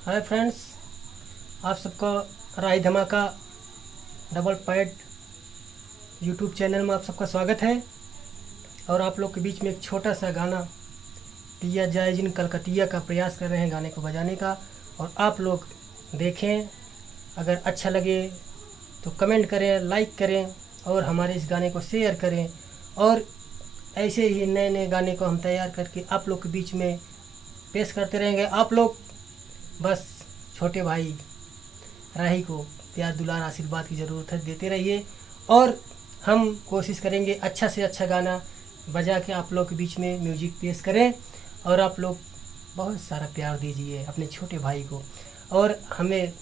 Hi friends, आप सबका राय धमाका डबल पैड यूट्यूब चैनल में आप सबका स्वागत है। और आप लोग के बीच में एक छोटा सा गाना पिया जाए जिन कलकतिया का प्रयास कर रहे हैं गाने को बजाने का। और आप लोग देखें, अगर अच्छा लगे तो कमेंट करें, लाइक करें और हमारे इस गाने को शेयर करें। और ऐसे ही नए नए गाने को हम तैयार करके आप लोग के बीच में पेश करते रहेंगे। आप लोग बस छोटे भाई राही को प्यार दुलार आशीर्वाद की ज़रूरत है, देते रहिए। और हम कोशिश करेंगे अच्छा से अच्छा गाना बजा के आप लोग के बीच में म्यूजिक पेश करें। और आप लोग बहुत सारा प्यार दीजिए अपने छोटे भाई को। और हमें